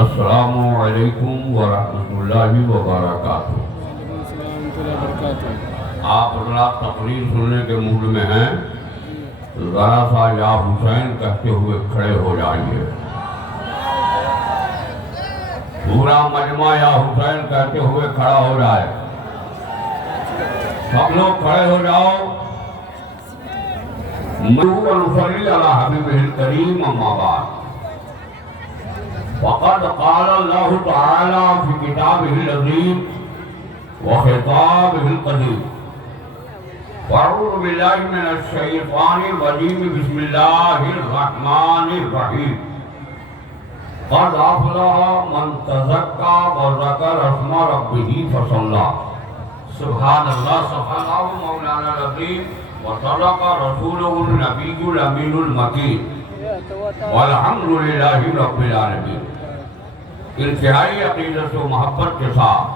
السلام علیکم ورحمۃ اللہ وبرکاتہ۔ آپ حضرات تقریر سننے کے موڈ میں ہیں، ذرا سا یا حسین کہتے ہوئے کھڑے ہو جائیے۔ پورا مجمع یا حسین کہتے ہوئے کھڑا ہو جائے۔ سب لوگ کھڑے ہو جاؤ۔ مرحبا نصلی علی حبیبہ الکریم، اما بعد۔ وقد قال اللہ تعالی فی کتابہ العظیم وخطابہ القدیم، اعوذ باللہ من الشیطان الرجیم، بسم اللہ الرحمن الرحیم۔ قد افلح من تزکا وذکر اسم ربہ فصلی۔ سبحان اللہ، صدق مولانا العظیم وصدق رسولہ النبی الامین المکین، والحمد للہ رب العالمین۔ انتہائی عقیدت و محبت کے ساتھ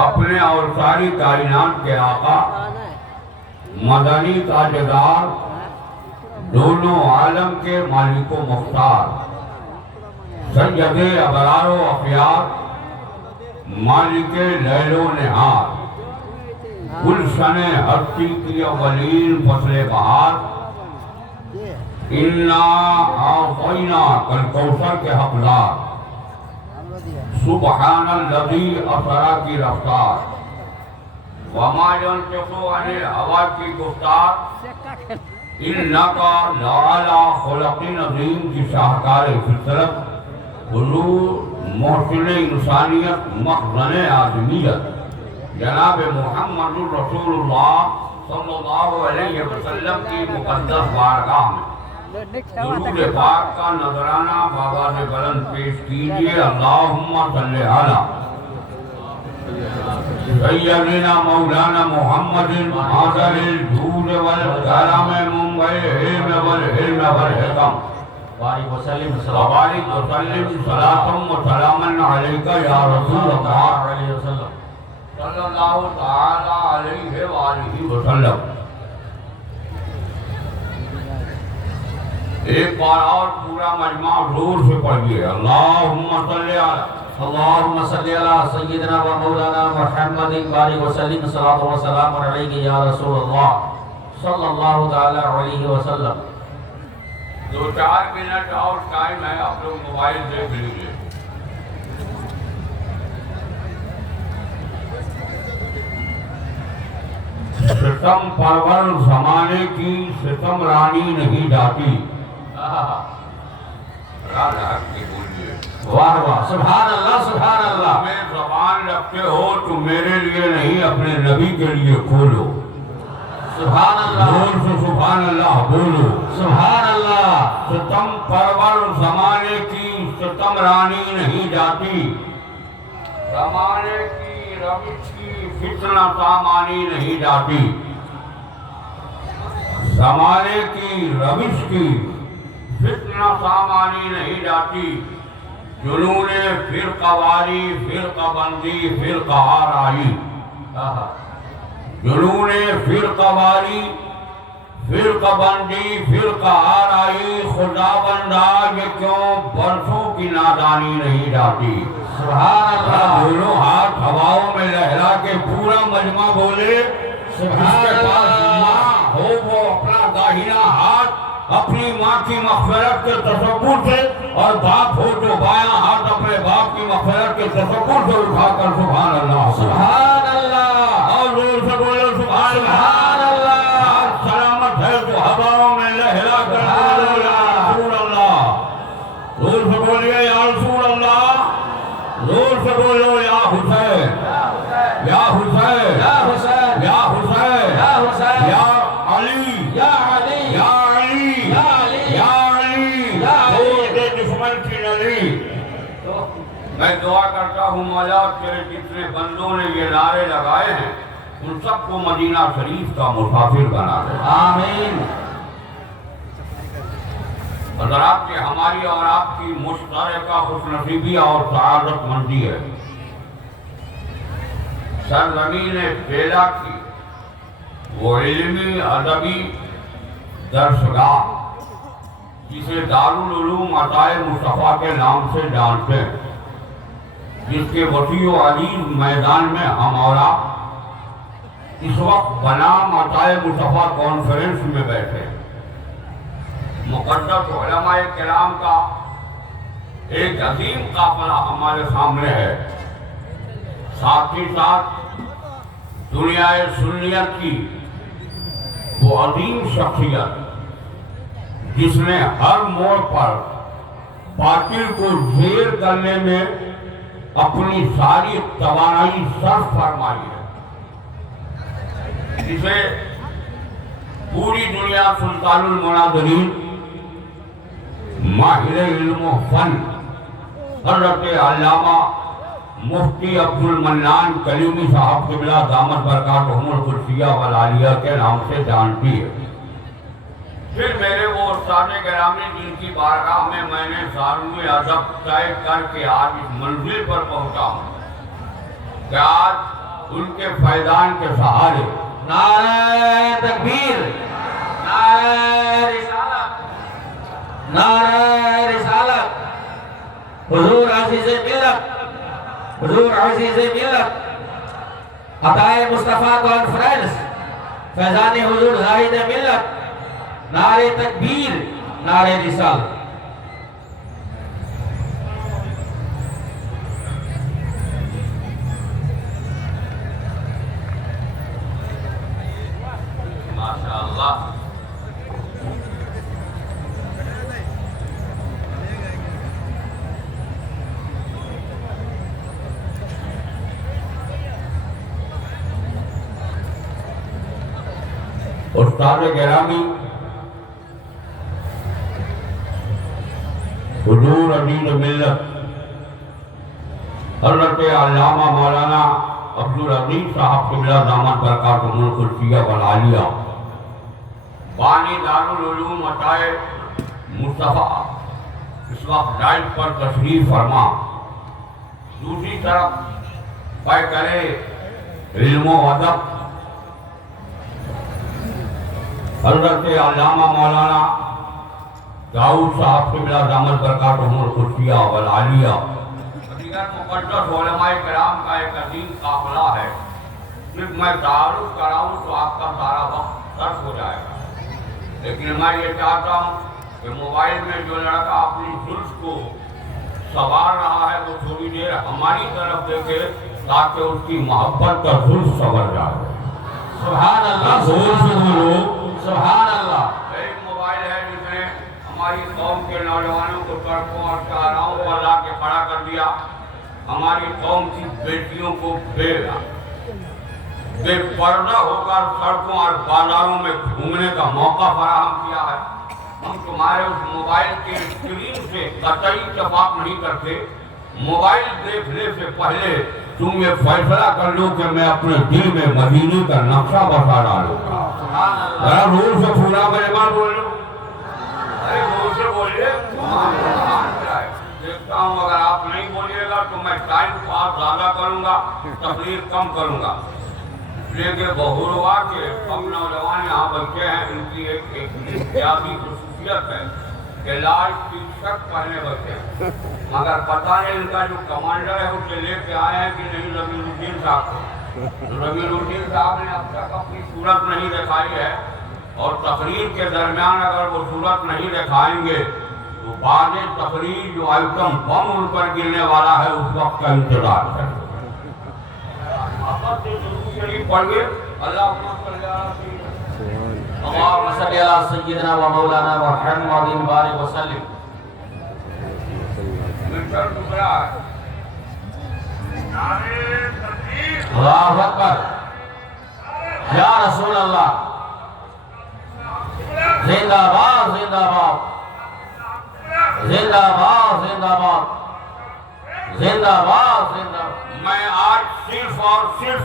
اپنے اور ساری کائنات کے آقا، مدنی تاجدار، دونوں عالم کے مالک و مختار، سید ابرار و اخیار، مالک لیل و نہار، گلشن ہستی کی اولین فصل بہار، انا اعطینا کالکوثر کے حقدار، سبحان الذی اسری کی رفتار، وما ینطق عن الہوی کی گفتار، انکا لعلی خلق عظیم کی شاہکار فطرت، حضور محسن انسانیت، مخزن آدمیت، جناب محمد رسول اللہ صلی اللہ علیہ وسلم کی مقدس بارگاہ میں درود پاک کا نذرانہ بآواز بلند پیش کیجئے۔ اللہم صلی علی سیدنا مولانا محمد معدن الجود والکرم، منبع علم والحلم والحکم، وبارک وسلم صلاۃ و سلاما علیک یا رسول اللہ صلی اللہ تعالی علیہ وآلہ وسلم۔ ایک بار اور پورا مجمع زور سے پڑھیے، اللہم صلی علی سیدنا و مولانا محمد، بارک وسلم صلاۃ و سلام علیک یا رسول اللہ صلی اللہ تعالی علیہ وسلم۔ 2-4 منٹ اور ٹائم ہے، آپ لوگ موبائل دیکھ لیجیے۔ ستم پرور زمانے کی ستم رانی نہیں جاتی۔ واہ واہ، سبحان اللہ سبحان اللہ۔ میں زبان رکھتے ہو تو میرے لیے نہیں، اپنے نبی کے لیے کھولو۔ سبحان اللہ، زور سے سبحان اللہ بولو۔ سبحان اللہ۔ ستم پرور زمانے کی ستم رانی نہیں جاتی، زمانے کی روش کی فتنہ سامانی نہیں جاتی، زمانے کی روش کی فتنہ سامانی نہیں جاتی، جنون فرقہ واری، فرقہ بندی، فرقہ آرائی، جنون فرقہ واری، فرقہ بندی، فرقہ آرائی، خدا بندہ یہ کیوں برسوں کی نادانی نہیں جاتی۔ سبحان اللہ۔ دونوں ہاتھ ہواؤں میں لہرا کے پورا مجمع بولے، سبحان اللہ۔ ماں ہو وہ اپنا داہنا ہاتھ اپنی ماں کی مغفرت کے تصور سے، اور باپ ہو تو بایاں ہاتھ اپنے باپ کی مغفرت کے تصور سے اٹھا کر سبحان اللہ سبحان اللہ، اور زور سے بولو سبحان اللہ۔ سلامت ہے تو ہواؤں میں لہرا کر بولو یا رسول اللہ، زور سے بولیے یا رسول اللہ، زور سے بولو یا حسین یا حسین یا حسین یا حسین یا حسین یا علی یا علی یا علی یا علی یا علی یا علی، دشمن کی نلی۔ میں دعا کرتا ہوں مولا تیرے جتنے بندوں نے یہ نعرے لگائے ہیں ان سب کو مدینہ شریف کا مسافر بنا دے، آمین۔ حضرات کہ ہماری اور آپ کی مشترکہ خوش نصیبی اور سعادت مندی ہے، سرزمین بیلا کی وہ علمی ادبی درسگاہ جسے دارالعلوم عطائے مصطفیٰ کے نام سے جانتے ہیں، جس کے وسیع و عریض میدان میں ہمارا اس وقت بنام عطائے مصطفیٰ کانفرنس میں بیٹھے، مقدس علماء کرام کا ایک عظیم قافلہ ہمارے سامنے ہے، ساتھ ہی ساتھ دنیا سنیت کی وہ عظیم شخصیت جس نے ہر موڑ پر باطل کو زیر کرنے میں اپنی ساری توانائی صرف فرمائی ہے، جسے پوری دنیا سلطان المناظرین، ماہر علم و فن حضرت علامہ مفتی عبدالمنان کلیمی صاحب قبلہ دامت برکاتہم القدسیہ والعالیہ کے نام سے جانتی ہے۔ پھر میرے وہ استاد گرامی جن کی بارگاہ میں نے سالوں ادب طے کر کے آج اس منزل پر پہنچا ہوں کہ آج ان کے فیضان کے سہارے نعرہ تکبیر، نعرہ رسالت، نعرہ رسالت، حضور عزیز ملت، حضور عزیز ملت، عطائے مصطفیٰ کانفرنس، فیضان حضور زاہد ملت، نعرہ تکبیر، نعرہ رسالت۔ ماشاءاللہ۔ استاد گرامی حضور عزیز ملت حضرت علامہ مولانا عبدالعزیز صاحب قبلہ دامت برکاتہم القدسیہ والعالیہ بانی دارالعلوم عطائے مصطفیٰ اس وقت لائٹ پر تشریف فرما، دوسری طرف پے کرے علم و ادب حضرت علامہ مولانا داؤد صاحب قبلہ دامت برکاتہم القدسیہ والعالیہ، دیگر مقدس علماء کرام کا ایک عظیم قافلہ ہے۔ صرف میں تعارف کراؤں تو آپ کا سارا وقت صرف ہو جائے گا، لیکن میں یہ چاہتا ہوں کہ موبائل میں جو لڑکا اپنی زلف کو سنوار رہا ہے وہ تھوڑی دیر ہماری طرف دیکھے تاکہ اس کی محبت کا زلف سنور جائے۔ سبحان اللہ، سبحان اللہ۔ ایک موبائل ہے جس نے ہماری قوم کے نوجوانوں کو سڑکوں اور چوراہوں پر لا کے کھڑا کر دیا، ہماری قوم کی بیٹیوں کو بے پردہ ہو کر سڑکوں اور بازاروں میں گھومنے کا موقع فراہم کیا ہے۔ ہم تمہارے اس موبائل کے اسکرین سے قطعی اتفاق نہیں کرتے، موبائل دیکھنے سے پہلے تم یہ فیصلہ کر لو کہ میں اپنے دل میں مدینے کا نقشہ بسا ڈالوں گا۔ ذرا زور سے پورا کلمہ بول لو، ارے زور سے بولیے۔ دیکھتا ہوں اگر آپ نہیں بولیے گا تو میں ٹائم پاس زیادہ کروں گا، تقریر کم کروں گا۔ لیکن بہروا کے ہم نوجوان یہاں بیٹھے ہیں، ان کی ایک امتیازی خصوصیت ہے کہ لال ٹی شرٹ پہنے بیٹھے ہیں، مگر پتہ نہیں ان کا جو کمانڈر ہے اسے لے کے آئے ہیں کہ نہیں ضمیر الدین صاحب کو۔ ضمیر الدین صاحب نے اب تک اپنی صورت نہیں دکھائی ہے، اور تقریر کے درمیان اگر وہ صورت نہیں دکھائیں گے تو بعد تقریر جو آئٹم بم ان پر گرنے والا ہے اس وقت کا انتظار کریں۔ پڑھیے اللہم صلی علی سیدنا و مولانا محمد بارک وسلم۔ دوسرا اللہ اکبر، یا رسول اللہ، زندہ باد، زندہ باد، زندہ باد، زندہ باد، زندہ باد، زندہ باد۔ میں آج صرف اور صرف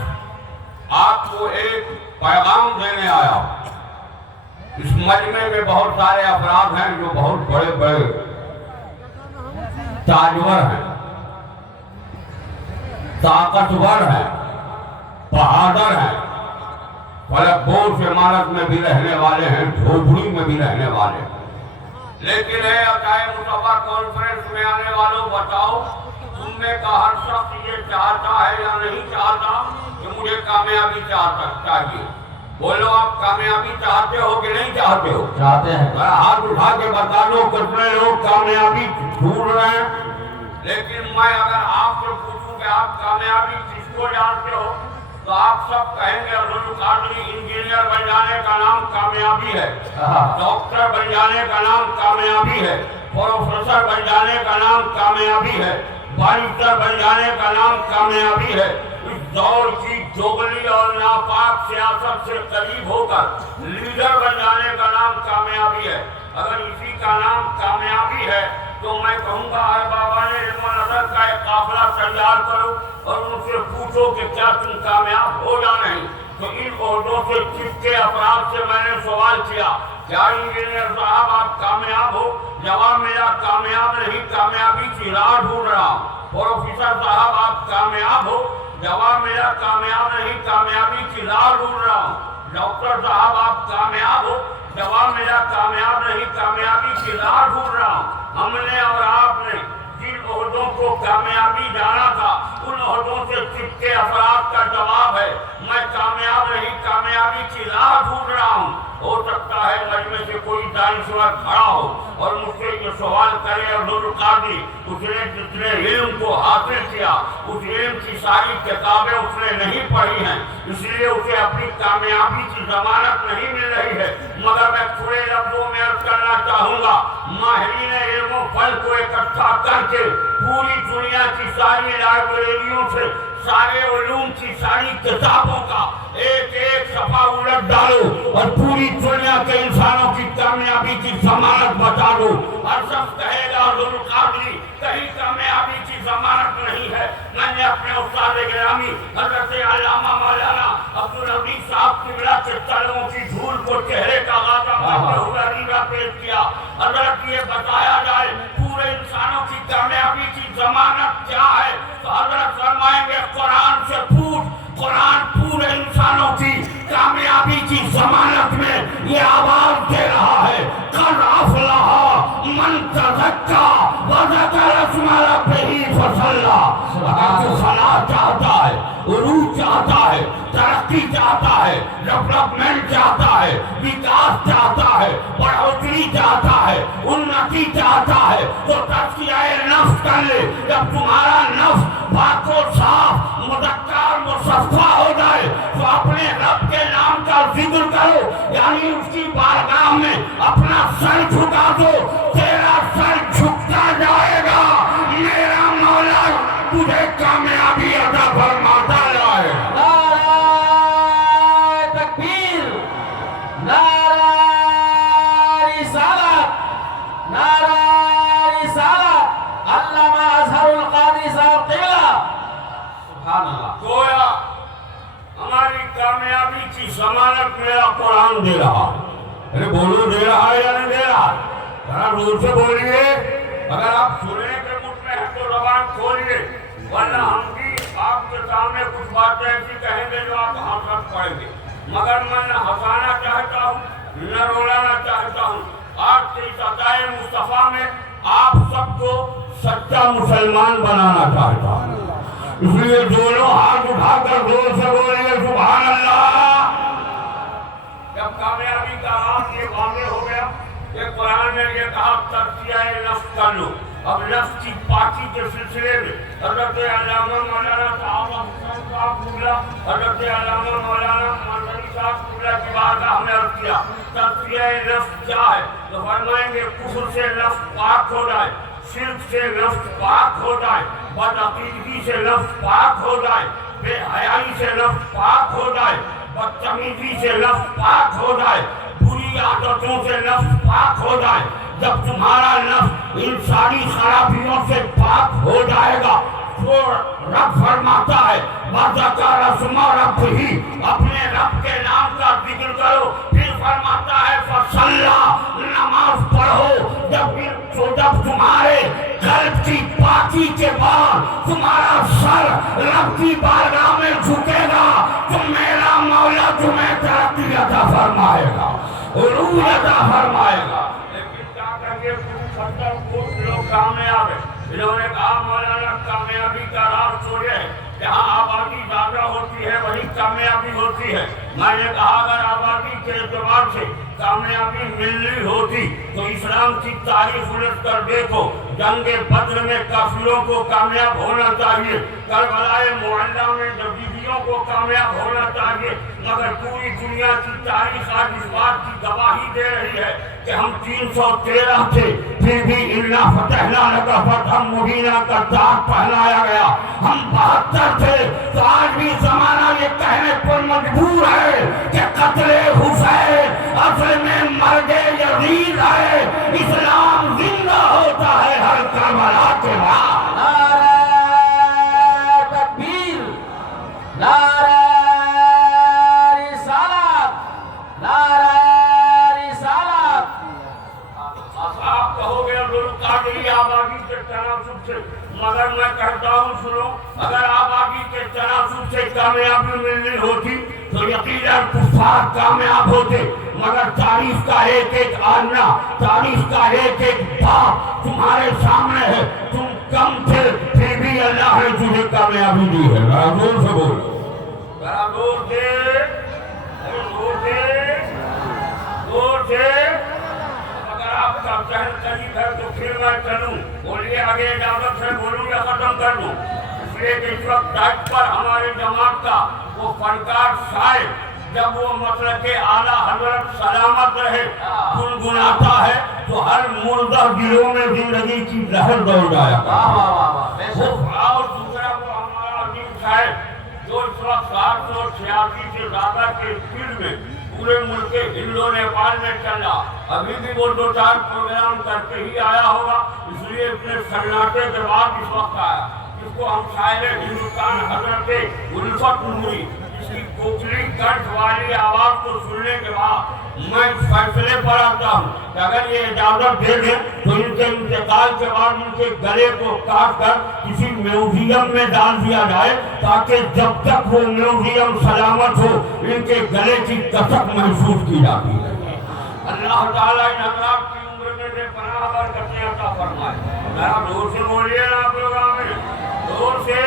آپ کو ایک پیغام دینے آیا ہوں۔ اس مجمع میں بہت سارے افراد ہیں جو بہت بڑے بڑے تاجور ہیں، طاقتور ہیں، بہادر ہیں، فلک بوش عمارت میں بھی رہنے والے ہیں، جھوپڑی میں بھی رہنے والے ہیں، لیکن ہے عطائے مصطفیٰ کانفرنس میں آنے والوں بتاؤ تم میں کا ہر شخص یہ چاہتا ہے یا نہیں چاہتا کہ مجھے کامیابی چاہیے؟ بولو آپ کامیابی چاہتے ہو کہ نہیں چاہتے ہو؟ چاہتے ہیں۔ ہاتھ اٹھا کے بتا دو کتنے لوگ کامیابی ڈھونڈ رہے ہیں۔ لیکن میں اگر آپ سے پوچھوں کہ آپ کامیابی کس کو جانتے ہو تو آپ سب کہیں گے عبد القادری انجینئر بن جانے کا نام کامیابی ہے، ڈاکٹر بن جانے کا نام کامیابی ہے، پروفیسر بن جانے کا نام کامیابی ہے، بارسٹر بن جانے کا نام کامیابی ہے۔ اس دور کی جوگلی اور ناپاک سیاست سے قریب ہو کر لیڈر بن جانے کا نام کامیابی ہے۔ اگر اسی کا نام کامیابی ہے تو میں کہوں گا اربابان علم و نظر کا ایک قافلہ تیار کرو اور ان سے پوچھو کہ کیا تم کامیاب ہو یا نہیں۔ تو ان عہدوں سے چپکے افراد سے میں نے سوال کیا کیا انجینئر صاحب آپ کامیاب ہو؟ جواب ملا کامیاب نہیں، کامیابی کی راہ ڈھونڈ رہا ہوں۔ پروفیسر صاحب آپ کامیاب ہو؟ جواب ملا کامیاب نہیں، کامیابی کی راہ ڈھونڈ رہا ہوں۔ ڈاکٹر صاحب آپ کامیاب ہو؟ جواب ملا کامیاب نہیں، کامیابی کی راہ ڈھونڈ رہا ہوں۔ ہم نے اور آپ نے جن عہدوں کو کامیابی جانا تھا ان عہدوں سے چپکے افراد کا جواب ہے میں کامیاب نہیں، کامیابی کی راہ ڈھونڈ رہا ہوں۔ ہو سکتا ہے مجھ میں سے کوئی دانشور کھڑا ہو اور مجھ سے یہ سوال کرے عبد القادری اس نے جتنے علم کو حاصل کیا اس علم کی ساری کتابیں اس نے نہیں پڑھی ہیں اس لیے اسے اپنی کامیابی کی ضمانت نہیں مل رہی ہے۔ مگر میں تھوڑے لفظوں میں عرض کرنا چاہوں گا ماہرین علم و فن کو اکٹھا کر کے پوری دنیا کی ساری لائبریریوں سے سارے علوم کی ساری کتابوں کا ایک ایک صفحہ الٹ ڈالو اور پوری دنیا کے انسانوں کی کامیابی کی ضمانت بتا دو۔ ہر شخص کہے گا عبد القادری کہیں کامیابی کی ضمانت نہیں ہے۔ میں نے اپنے استاد گرامی حضرت علامہ مولانا عبدالحمید صاحب قبلہ کے قدموں کی دھول کو چہرے کا غازہ کرتے ہوئے عریضہ پیش کیا حضرت یہ بتایا جائے پورے انسانوں کی کامیابی کی ضمانت کیا ہے تو حضرت فرمائیں گے قرآن سے پوچھ۔ قرآن پورے انسانوں کی کامیابی کی ضمانت میں یہ آواز دے رہا ہے قد افلح من تزکا وذکر اسم ربہ فصلی۔ اگر تو فلاح چاہتا ہے عروج چاہتا ہے ترقی چاہتا ہے ڈیولپمنٹ چاہتا ہے وکاس چاہتا ہے بڑھوتری چاہتا ہے انتی چاہتا ہے تو تزکیہ نفس کر لے۔ جب تمہارا نفس پاک و صاف مذکر مصفا ہو جائے تو اپنے رب کے نام کا ذکر کرو یعنی اس کی بارگاہ میں اپنا سر جھکا دو تیرا سر جھکتا جائے گا میرا مولا تجھے کامیابی عطا فرماتا جائے گا۔ نعرہ تکبیر، نعرہ رسالت، نعرہ رسالت، علامہ اظہر القادری صاحب قبلہ۔ سبحان اللہ۔ گویا ہماری کامیابی کی ضمانت میرا قرآن دے رہا ہے۔ ارے بولو دے رہا ہے یا نہیں دے رہا؟ ذرا زور سے بولیے۔ اگر آپ سننے کے مجھ میں ہیں تو زبان کھولیے ورنہ ہم بھی آپ کے سامنے کچھ باتیں ایسی کہیں گے جو آپ حسرت پڑیں گے۔ مگر میں نہ ہنسانا چاہتا ہوں نہ رولانا چاہتا ہوں۔ آج سے اس عطائے مصطفیٰ میں آپ سب کو سچا مسلمان بنانا چاہتا ہوں۔ اس لیے دونوں ہاتھ اٹھا کر زور سے بولیے سبحان اللہ۔ جب کامیابی کا راز یہ واضح ہو گیا کہ قرآن نے یہ کہا تزکیہ نفس کر لو۔ اب نفس کی پاکی کے سلسلے میں حضرت علامہ مولانا صاحب قبلہ حضرت علامہ مولانا مولوی صاحب قبلہ کی بارگاہ میں عرض کیا تزکیہ نفس کیا ہے تو فرمائیں گے کفر سے نفس پاک ہو جائے، شرک سے نفس پاک ہو جائے، بدعقیدگی سے نفس پاک ہو جائے، بے حیائی سے نفس پاک ہو جائے، بدتمیزی سے نفس پاک ہو جائے، بری عادتوں سے نفس پاک ہو جائے۔ جب تمہارا نفس ان ساری خرابیوں سے پاک ہو جائے گا تو رب فرماتا ہے وذکر اسم ربہ، اپنے رب کے نام کا ذکر کرو۔ پھر فرماتا ہے فصلی، نماز پڑھو۔ جب تمہارے قلب کی پاکی کے بعد تمہارا سر رب کی بارگاہ میں جھکے گا تو میرا مولا تمہیں ترقی عطا فرمائے گا، عروج عطا فرمائے گا۔ لیکن کیا کہیں گے کامیاب ہے. انہوں نے کہا مولانا کامیابی کا راز تو یہ ہے جہاں آبادی زیادہ ہوتی ہے وہی کامیابی ہوتی ہے. میں نے کہا اگر آبادی کے اعتبار سے کامیابی ملنی ہوتی تو اسلام کی تاریخ الٹ کر دیکھو. جنگ بدر میں کافروں کو کامیاب ہونا چاہیے, کربلائے معلہ میں یزیدیوں کو کامیاب ہونا چاہیے, مگر پوری دنیا کی تاریخ آج اس بات کی گواہی دے رہی ہے کہ ہم 313 تھے پھر بھی اِنَّا فَتَحْنَا لَكَ فَتْحًا مُبِينًا کا تاج پہنایا گیا. ہم 72 تھے تو آج بھی زمانہ یہ کہنے پر مجبور ہے کہ قتل حسین اصل میں مرگ یزید ہے. اسلام زندہ ہوتا ہے ہر کربلا کے بعد. نعرہ تکبیر, نعرہ رسالت, نعرہ رسالت. آپ کہو گے قادری آبادی کے تناسب سے, مگر میں کہتا ہوں سنو, اگر آبادی کے تناسب سے کامیابی ملنی ہوتی تو یقیناً کفار کامیاب ہوتے, مگر تاریخ کا ایک ایک آئینہ, تاریخ کا ایک ایک باپ تمہارے سامنے ہے. تم کم تھے پھر بھی اللہ نے تمہیں کامیابی دی ہے. زور سے بولو, ذرا زور سے, زور سے, زور سے. اگر آپ کا ذہن قریب ہے تو پھر میں چلوں. بولیے آگے اجازت ہے بولوں یا ختم کر دوں؟ اس لیے کہ اس وقت ڈائٹ پر ہماری جماعت کا وہ فنکار شاعر جب وہ مسلک اعلیٰ حضرت سلامت رہے گنگناتا ہے تو ہر مردہ دلوں میں زندگی کی لہر دوڑ جایا. اور دوسرا وہ ہمارا عظیم شاعر جو اس وقت 786 سے زیادہ کے اسپیڈ میں پورے ملک ہند و نیپال میں چل رہا, ابھی بھی وہ 2-4 پروگرام کر کے ہی آیا ہوگا, اس لیے اپنے سناٹے کے بعد اس وقت آیا, جس کو ہم شاعر ہندوستان حضرت الفت نوری, جس کی کوکلی کنٹھ والی آواز کو سننے کے بعد میں اس فیصلے پر آتا ہوں کہ اگر یہ اجازت دے دیں تو ان کے انتقال کے بعد ان کے گلے کو کاٹ کر کسی میوزیم میں ڈال دیا جائے تاکہ جب تک وہ میوزیم سلامت ہو ان کے گلے کی کسک محسوس کی جاتی ہے. اللہ تعالیٰ ان حضرات کی عمر میں سے پناہ برکتیں عطا فرمائے. ذرا زور سے بولیے نا آپ لوگ, زور سے.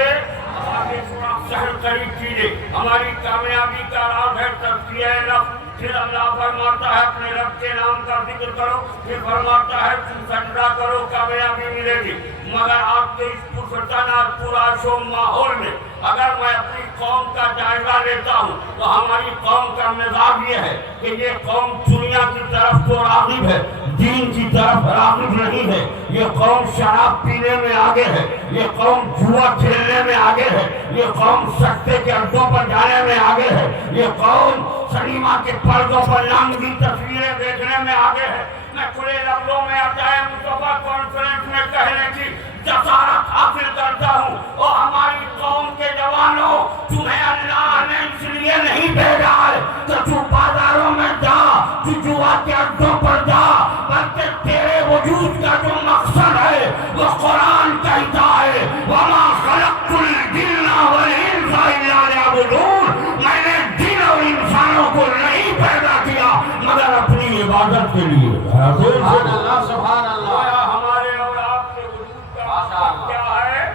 آگے تھوڑا سہل قریب کیجیے. ہماری کامیابی کا راز ہے تزکیہ نفس. پھر اللہ فرماتا ہے اپنے رب کے نام کا ذکر کرو, پھر فرماتا ہے تم سجدہ کرو کامیابی ملے گی. مگر آپ کے اس پرفتن اور پرآشو ماحول میں اگر میں اپنی قوم کا جائزہ لیتا ہوں تو ہماری قوم کا مزاج یہ ہے کہ یہ قوم دنیا کی طرف تو راغب ہے, دین کی طرف راغب نہیں ہے. یہ قوم شراب پینے میں آگے ہے, یہ قوم جوا کھیلنے میں آگے ہے, یہ قوم سکتے کے اڈوں پر جانے میں آگے ہے, یہ قوم سنیما کے پردوں پر ننگی تصویریں دیکھنے میں آگے ہے. میں کھلے لفظوں میں عطائے مصطفیٰ کانفرنس میں کہنے کی جسارت حاصل کرتا ہوں, اور ہماری قوم کے جوانوں تمہیں اللہ نے اس لیے نہیں بھیجا ہے کہ تو بازاروں میں جا, تو جوا کے اڈوں پر جا, بلکہ تیرے وجود کا جو مقصد ہے وہ قرآن کہتا ہے وَمَا خَلَقْتُ الْجِنَّ وَالْإِنسَ إِلَّا لِيَعْبُدُونَ. میں نے جن اور انسانوں کو نہیں پیدا کیا مگر اپنی عبادت کے لیے. سبحان اللہ, سبحان اللہ. ہمارے اور آپ کے وجود کا مقصد کیا ہے,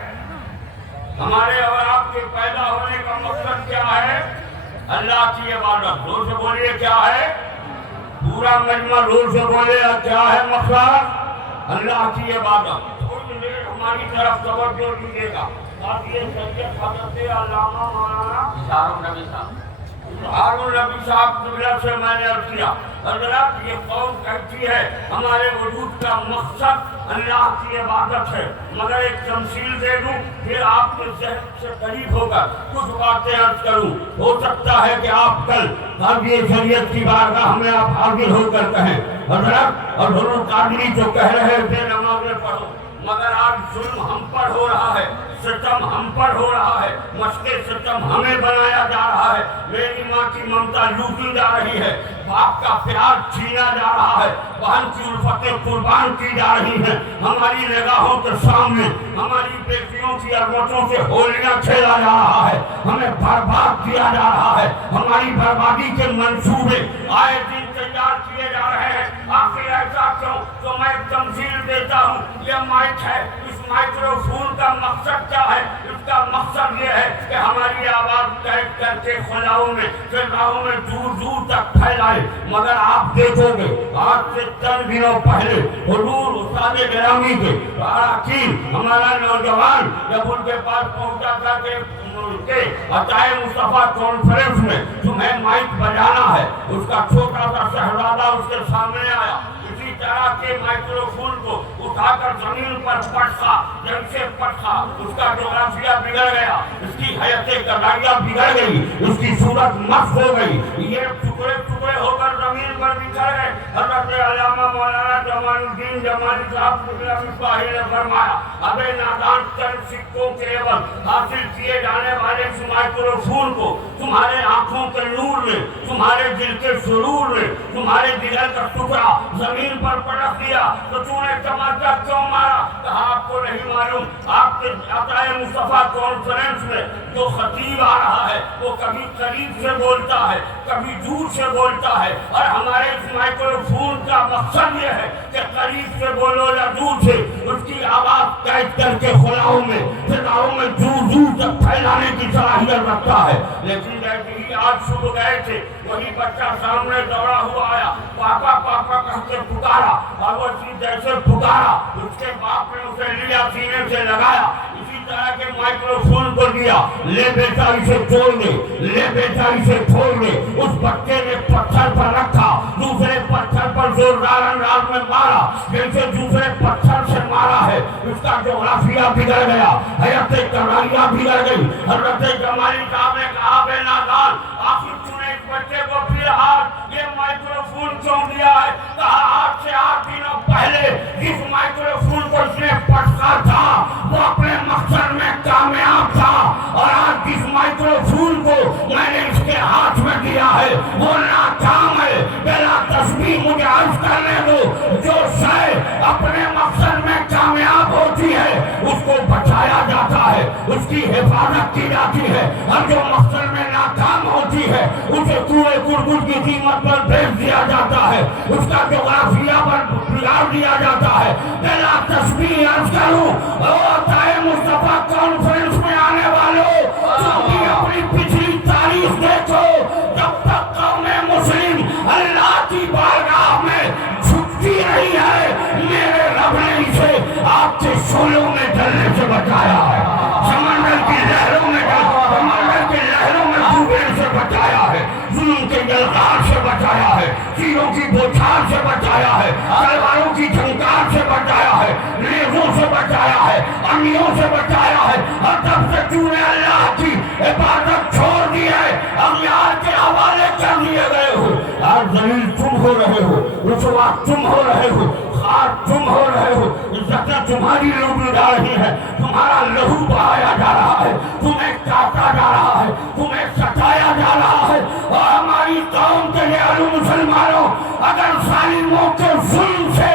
ہمارے اور آپ کے پیدا ہونے کا مقصد کیا ہے؟ اللہ کی عبادت. زور سے بولیے کیا ہے؟ پورا مجمع زور سے بولے کیا ہے مقصد؟ اللہ کی عبادت. تھوڑی دیر ہماری طرف توجہ دیجیے گا. یہ سید حضرت علامہ مولانا ہارون نبی صاحب قبلہ سے میں نے عرض کیا, حضرات یہ قوم کہتی ہے ہمارے وجود کا مقصد اللہ کی عبادت ہے, مگر ایک تمثیل دے دوں پھر آپ کے ذہن سے قریب ہو کر کچھ باتیں عرض کروں. ہو سکتا ہے کہ آپ کل حاضر شریعت کی بارگاہ میں آپ حاضر ہو کر کہیں حضرت اور حضور قادری جو کہہ رہے تھے نمازیں پڑھو, مگر آج ظلم ہم پر ہو رہا ہے, ستم ہم پر ہو رہا ہے, مشق ستم ہمیں بنایا جا رہا ہے, میری ماں کی ممتا لوٹی جا رہی ہے, باپ کا پیار چھینا جا رہا ہے, بہن کی الفتیں قربان کی جا رہی ہیں, ہماری نگاہوں کے سامنے ہماری بیٹیوں کی عظمتوں سے ہولیاں کھیلا جا رہا ہے, ہمیں برباد کیا جا رہا ہے, ہماری بربادی کے منصوبے آئے دن تیار کیے جا رہے ہیں. آخر ایسا کیوں؟ تو میں تمثیل دیتا ہوں. یہ مائک ہے، اس مائکروفون کا مقصد کیا ہے؟ اس کا مقصد یہ ہے کہ ہماری آواز قید کر کے خلاؤں میں راہوں میں دور دور تک پھیلائے۔ مگر آپ دیکھو گے آج سے چند دنوں پہلے حضور استاد گرامی کے اراکین ہمارا نوجوان جب ان کے پاس پہنچا تھا کہ عطائے مصطفیٰ کانفرنس میں تمہیں مائک بجانا ہے، اس کا چھوٹا سا شہزادہ اس کے سامنے آیا، اسی طرح کے مائکروفون کو اٹھا کر زمین پر پٹکا، جیسے پٹکا اس کا جغرافیہ بگڑ گیا، اس کی حیات قضائیہ بگڑ گئی، اس کی صورت مسخ ہو گئی، یہ ٹکڑے ٹکڑے ہو کر زمین پر بکھر گئے۔ حضرت علامہ مولانا جمال الدین جمالی صاحب مصباحی نے فرمایا ابے نادان چند سکوں کے عوض حاصل کیے جانے والے اس مائکروفون کو تمہارے آنکھوں کے نور نے، تمہارے دل کے سرور نے، تمہارے دل کا ٹکڑا زمین پر پٹک دیا تو تو نے تماچا کیوں مارا؟ کہا آپ کو نہیں معلوم، آپ کے عطائے مصطفیٰ کانفرنس میں جو خطیب آ رہا ہے وہ کبھی قریب سے بولتا ہے، کبھی دور سے بولتا ہے، اور ہمارے اس مائکروفون کا مقصد یہ ہے کہ قریب سے بولو یا دور سے اس کی آواز قید کر کے خلاؤں میں فضاؤں میں دور دور تک پھیلانے کی صلاحیت رکھتا ہے۔ لیکن جیسے ہی آج صبح گئے تھے وہی بچہ سامنے دوڑا ہوا آیا، پاپا پاپا کہہ کے پکارا، اور وہ جیسے پکارا اس کے باپ نے اسے لیا سینے سے لگایا، اسی طرح کے مائکروفون کو دیا، لے بیٹا اسے توڑ دے، لے بیٹا اسے پھوڑ دے۔ اس بچے نے پتھر پر رکھا، دوسرے پتھر پر زوردار انداز میں مارا، جیسے دوسرے پتھر سے مارا ہے، اس کا جغرافیہ بگڑ گیا، حیات قضائیہ بگڑ گئی۔ حضرت جمالی صاحب نے کہا بے نادان آخر تو نے اس بچے کو پھر ہاتھ یہ مائکروفون کیوں دیا ہے؟ کہا آج سے 8 دنوں پہلے جس مائکروفون کو اس نے پٹکا تھا وہ اپنے مقصد میں کامیاب تھا، اور آج جس مائکروفون کو میں نے اس کے ہاتھ میں دیا ہے وہ ناکام ہے۔ بلا تسبیح مجھے عرض کرنے دو، جو شے اپنے مقصد میں کامیاب ہوتی ہے اس کو بچایا جاتا ہے، اس کی حفاظت کی جاتی ہے، اور جو مقصد میں ناکام ہوتی ہے اسے کوڑے کرکٹ کی قیمت پر بیچ دیا جاتا ہے، اس کا جغرافیہ پر بگاڑ دیا جاتا ہے۔ بلا تسبیح عرض کروں عطائے مصطفیٰ کانفرنس میں آنے والوں تم بھی اپنی پچھلی تاریخ دیکھو، جب تک قوم مسلم اللہ کی بارگاہ میں جھکتی رہی ہے میرے رب نے اسے آپ کے شعلوں میں ڈلنے سے بچایا ہے، سمندر کی لہروں میں ڈوبنے سے بچایا ہے، ظلم کے جلغار سے بچایا ہے، تیروں کی بوچھار سے بچایا ہے، تلواروں کی جھنکار سے بچایا ہے، نیزوں سے بچایا ہے، امیوں سے بچایا ہے، اور تب سے تو نے اللہ کی عبادت چھوڑ دی ہے، اغیار کے حوالے کر دیے گئے ہو، آج ذلیل تم ہو رہے ہو، رسوا تم ہو رہے ہو، خار تم ہو رہے ہو، عزتیں تمہاری لوٹی جا رہی ہے، تمہارا لہو بہایا جا رہا ہے، تمہیں کاٹا جا رہا ہے، تمہیں ستایا جا رہا ہے، اور ہماری قوم کے لیے مسلمانوں اگر ظالموں کے ظلم سے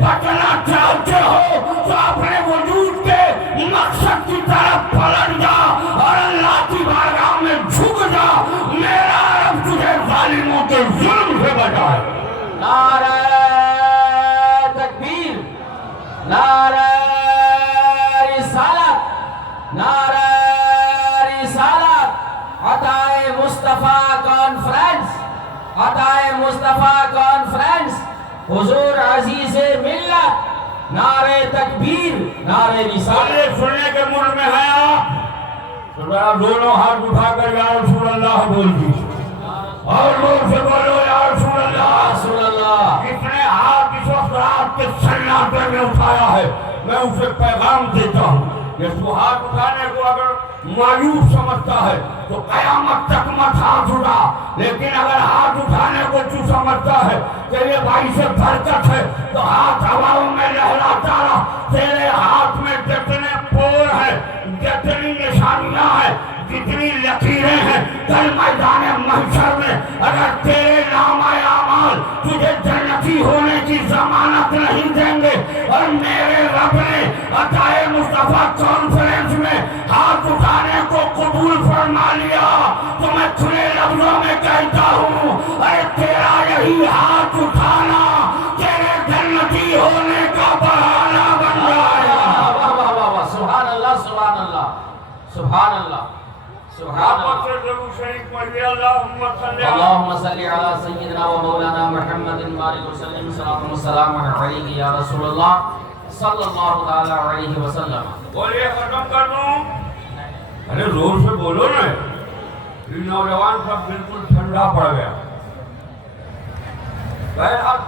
بچنا چاہتے ہو تو اپنے وجود کے مقصد کی طرف پلٹ جا اور اللہ کی بارگاہ میں جھک جا، میرا رب تجھے ظالموں کے ظلم سے بچائے۔ نعرہ تکبیر، نعرہ رسالت، نعرہ رسالت، عطائے مصطفیٰ کانفرنس، عطائے مصطفیٰ کانفرنس، حضور عزیز ملت، نعرہ تکبیر، نعرہ رسالت۔ سننے کے ملک میں ہے آپ تو ذرا دونوں ہاتھ اٹھا کر یا رسول اللہ بول دیجیے، اور لوگ سے بولو یا رسول اللہ، رسول اللہ۔ جس نے ہاتھ اس وقت رات کے سناٹے میں اٹھایا ہے میں اسے پیغام دیتا ہوں کہ تو ہاتھ اٹھانے کو اگر مایوس سمجھتا ہے تو قیامت تک مت ہاتھ اٹھا، لیکن اگر ہاتھ اٹھانے کو تو سمجھتا ہے کہ یہ باعث برکت ہے تو ہاتھ ہواؤں میں لہراتا رہا، تیرے ہاتھ میں جتنے پور ہیں، جتنی نشانیاں ہیں، جتنی لکیریں ہیں، کل میدان محشر میں اگر تیرے نامہ اعمال تجھے جنتی ہونے کی ضمانت نہیں دیں گے، اور میرے رب نے عطائے مصطفیٰ کانفرنس میں ہاتھ اٹھانے کو قبول فرما لیا تو میں کھلے لفظوں میں کہتا ہوں اے تیرا یہی ہاتھ اٹھانا تیرے جنتی ہونے کا بہانہ بن جائے۔ سبحان اللہ سبحان اللہ سبحان آپ اللہ سے ضرور شریف پڑھیے اللہم صلی علی اللہم صلی علی سیدنا و مولانا محمد بارک وسلم صلاۃ و سلام علیہ یا رسول اللہ صلی اللہ تعالی علیہ وسلم. بولیے ختم کر دوں. ارے زور سے بولو نا. یہ نوجوان سب بالکل ٹھنڈا پڑ گیا. بہرحال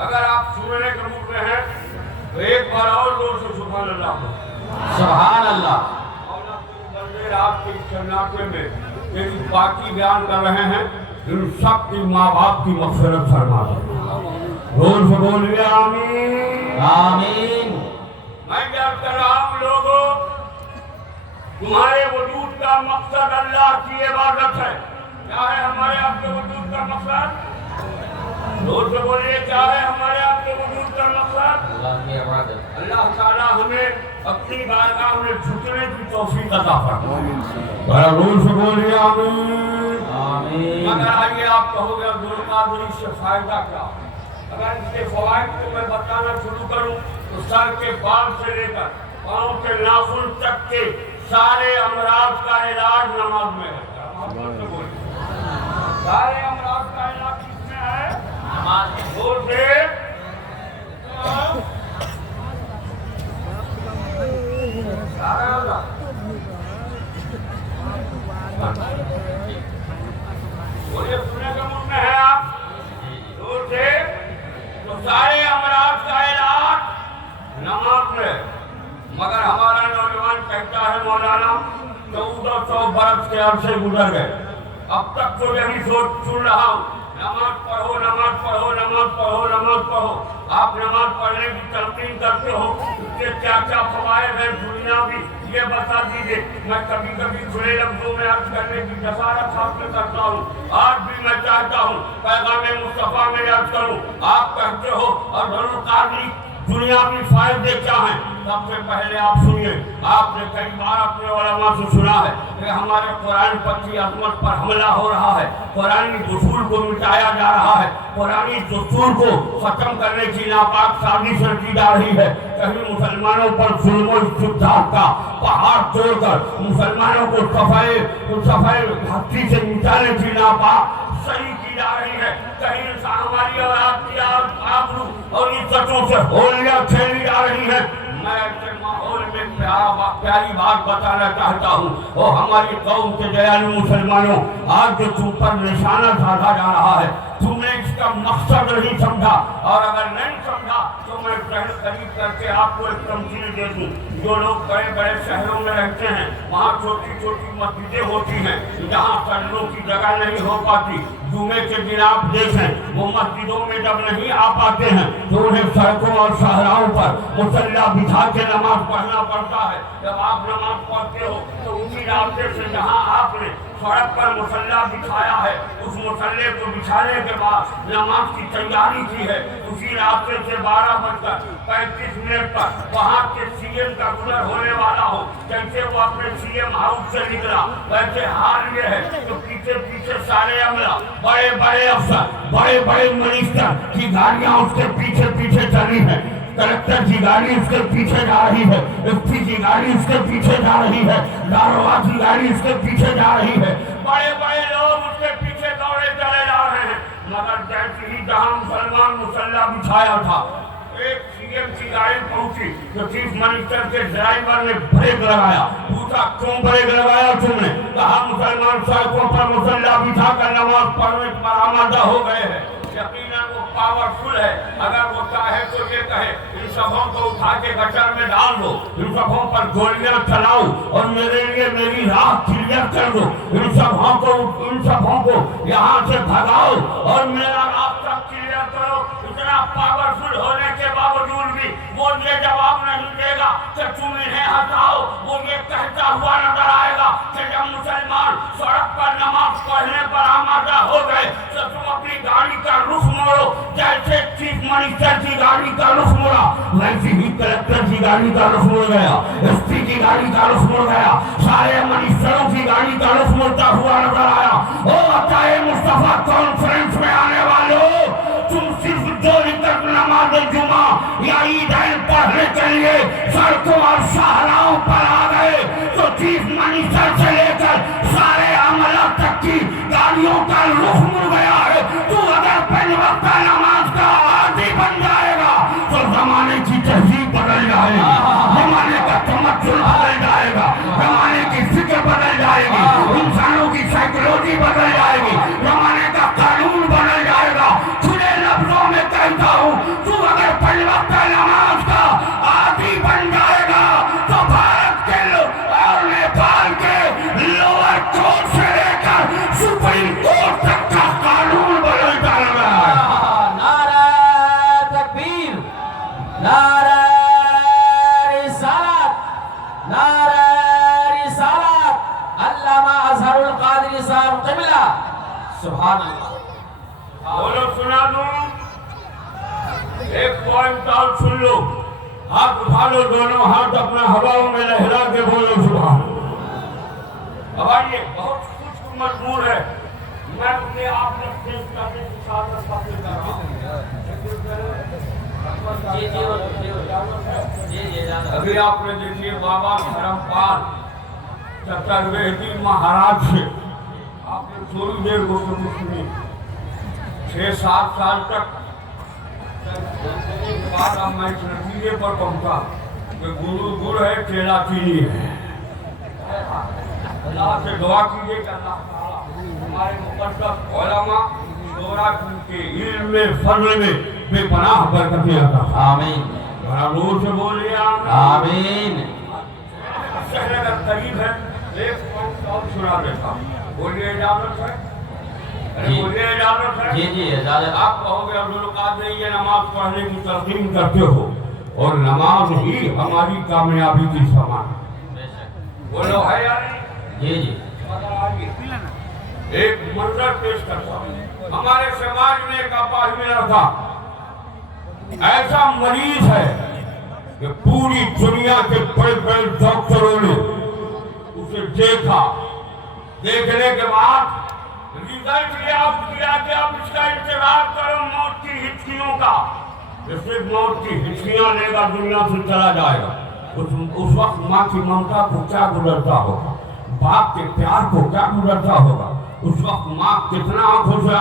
اگر آپ سننے کے موڈ میں ہیں تو ایک بار اور زور سے سبحان اللہ کو. سبحان اللہ. مولا تم بندے آپ کے سناٹے میں تیری پاکی بیان کر رہے ہیں. ان سب کی ماں باپ کی مغفرت فرما دے. زور سے بولیے آمین. آمین. میں کیا کر رہا ہوں لوگوں، تمہارے وجود کا مقصد اللہ کی عبادت ہے. کیا ہے ہمارے آپ کے وجود کا مقصد؟ زور سے بولیے کیا ہے ہمارے آپ کے وجود کا مقصد؟ اللہ کی عبادت. اللہ تعالیٰ ہمیں اپنی بارگاہ میں جھکنے کی توفیق عطا فرمائے. زور سے بولیے آمین. آمین. مگر آئیے آپ کہو گے عبدالقادری سے فائدہ کیا؟ اگر اس کے فوائد کو میں بتانا شروع کروں تو سر کے بال سے لے کر پاؤں کے ناخن تک کے سارے امراض کا علاج نماز میں ہے. سارے امراض کا علاج کس میں ہے؟ نماز میں. زور سے. بولیے سننے کے موڈ میں ہے آپ؟ زور سے. تو سارے امراض کا علاج نماز میں. مگر ہمارا نوجوان کہتا ہے مولانا 1400 برس کے عرصے گزر گئے، اب تک تو یہی سوچ سن رہا ہوں نماز پڑھو نماز پڑھو نماز پڑھو نماز پڑھو. آپ نماز پڑھنے کی تلقین کرتے ہو، اس کے کیا کیا فوائد ہیں دنیاوی یہ بتا دیجیے. میں کبھی کبھی کھلے لفظوں میں عرض کرنے کی جسارت حاصل کرتا ہوں. آج بھی میں چاہتا ہوں پیغام مصطفیٰ میں عرض کروں. آپ کہتے ہو اور ضرور قادری دنیاوی فائدے کیا ہیں؟ سب سے پہلے آپ سنیے. آپ نے کئی بار اپنے علماء سے سنا ہے کہ ہمارے قرآن پاک کی عظمت پر حملہ ہو رہا ہے، قرآنی دستور کو مٹایا جا رہا ہے، قرآنی دستور کو ختم کرنے کی ناپاک سازش کی جا رہی ہے. کہیں مسلمانوں پر ظلم و استبداد کا پہاڑ توڑ کر مسلمانوں کو صفحے ہستی سے مٹانے کی ناپاک صحیح کی جا رہی ہے. کہیں ہماری اولاد کی آبرو اور عزتوں سے ہولیاں کھیلی جا رہی ہیں. میں ایسے ماحول میں پیاری بات بتانا چاہتا ہوں. وہ ہماری قوم کے دیالو مسلمانوں، آج جو تم پر نشانہ سادھا جا رہا ہے تم نے اس کا مقصد نہیں سمجھا، اور اگر نہیں سمجھا تو میں ذہن قریب کر کے آپ کو ایک تمثیل دے دوں. جو لوگ بڑے بڑے شہروں میں رہتے ہیں وہاں چھوٹی چھوٹی مسجدیں ہوتی ہیں جہاں سجدوں کی جگہ نہیں ہو پاتی. جمعے کے دن آپ دیکھیں وہ مسجدوں میں جب نہیں آ پاتے ہیں تو انہیں سڑکوں اور شاہراہوں پر مصلی بچھا کے نماز پڑھنا پڑتا ہے. جب آپ نماز پڑھتے ہو تو اسی راستے سے جہاں آپ نے سڑک پر مصلی بچھایا ہے اس مصلی کو بچھانے کے بعد نماز کی تیاری کی ہے اسی راستے سے 12:35 پر وہاں کے سی ایم کا گزر ہونے والا ہو. جیسے وہ اپنے سی ایم ہاؤس سے نکلا ویسے حال یہ ہے کہ پیچھے پیچھے سارے عملہ، بڑے بڑے افسر، بڑے بڑے منسٹر کی گاڑیاں اس کے پیچھے پیچھے چلی ہیں. کلکٹر کی گاڑی اس کے پیچھے جا رہی ہے، ایس پی کی گاڑی اس کے پیچھے جا رہی ہے، داروغہ کی گاڑی اس کے پیچھے جا رہی ہے. بڑے بڑے لوگ اس کے پیچھے دوڑے چلے جا رہے ہیں. مگر جیسے ہی جہاں مسلمان مصلی بچھایا تھا ایک سی ایم کی گاڑی پہنچی تو چیف منسٹر کے ڈرائیور نے بریک لگایا. پوچھا کیوں بریک لگایا تم نے؟ کہا مسلمان سڑکوں پر مصلی بچھا کر نماز پڑھنے پر آمادہ ہو گئے ہیں. یقیناً وہ پاورفل ہے. اگر وہ چاہے تو یہ کہے ان سبوں کو اٹھا کے گٹر میں ڈال دو، ان سبوں پر گولیاں چلاؤ اور میرے لیے میری راہ کلیئر کر دو، ان سبوں کو یہاں سے بھگاؤ اور میرا راستہ کلیئر کرو. اتنا پاورفل ہونے کے باوجود بھی وہ یہ جواب نہیں دے گا کہ تم انہیں ہٹاؤ. وہ یہ کہتا ہوا نظر آئے گا کہ جب مسلمان سڑک پر نماز پڑھنے پر آمادہ ہو گئے تو تم اپنی گاڑی کا رخ موڑو. جیسے چیف منسٹر کی گاڑی کا رخ موڑا ویسے ہی کلکٹر کی گاڑی کا رخ مڑ گیا، ایس پی کی گاڑی کا رخ مڑ گیا، سارے منسٹروں کی گاڑی کا رخ مڑتا ہوا نظر آیا. او عطائے مصطفیٰ کانفرنس میں آنے والوں، تم صرف 2 رکعت نماز جمعہ یا عیدین پڑھنے کے لیے لیے سڑکوں اور شاہراہوں پر آ گئے تو چیف منسٹر سے لے کر سارے عملہ تک کی گاڑیوں کا رخ مڑ گیا ہے. تو اگر پنج وقت نماز کا عادی بن جائے گا تو زمانے کی تہذیب بدل جائے گی, زمانے کا تمدن بدل جائے گا, زمانے کی فکر بدل جائے گی, انسانوں کی سائیکولوجی بدل جائے گی, زمانے کا قانون بدل جائے گا. کھلے لفظوں میں کہتا ہوں, تو اگر پنج وقت نماز کا عادی بن جائے گا تو بھارت کے اور نیپال کے لوور کورٹ سے لے کر سپریم کورٹ تک کا قانون بدل ڈالے گا. نعرہ تکبیر, نعرہ رسالت, نعرہ رسالت, علامہ اظہر القادری صاحب قبلہ. سبحان اللہ. بولو سنا دوں, ایک پوائنٹ اور سن لو. ہاتھ اٹھا لو, دونوں ہاتھ اپنا ہواؤں میں لہرا کے بولو سبحان. اب آئیے, بہت خوش مضمون ہے. میں اپنے آپ نے پیش کرنے کی سعادت حاصل کر رہا ہوں. ابھی آپ نے دیکھیے بابا دھرم پال چترویدی مہاراج سے آپ نے تھوڑی دیر گفتگو سنی. 6-7 سال تک بعد اب میں اس نتیجے پر پہنچا کہ گرو گڑ ہے, چیلا چینی ہے. اللہ سے دعا کیجیے کہ اللہ تعالیٰ ہمارے مقدس علماء دورہ کے علم میں فضل میں بے پناہ برکتیں عطا فرمائے. آمین, ذرا نور سے بولیے آمین. شہر اگر قریب ہے, ایک پوائنٹ اور سنا دیتا ہوں. بولیے اجازت ہے, بولیے اجازت ہے. جی جی اجازت. آپ کہو گے عبدالقادر یہ نماز پڑھنے کی تلقین کرتے ہو, اور نماز ہی ہماری کامیابی کی سامان. بولو ہے یا نہیں؟ جی جی. ایک منظر پیش کرتا ہوں. ہمارے سماج میں ایک اپاہج لڑکا ایسا مریض ہے کہ پوری دنیا کے بڑے بڑے ڈاکٹروں نے اسے دیکھا. دیکھنے کے بعد ریزلٹ یہ آپ کیا کہ آپ اس کا انتظار کرو موت کی ہچکیوں کا. جیسے موت کی ہچکیاں لے گا دنیا سے چلا جائے گا. اس وقت ماں کی ممتا کو کیا گزرتا ہوگا, باپ کے پیار کو کیا گزرتا ہوگا. اس وقت ماں کتنا آنکھوں سے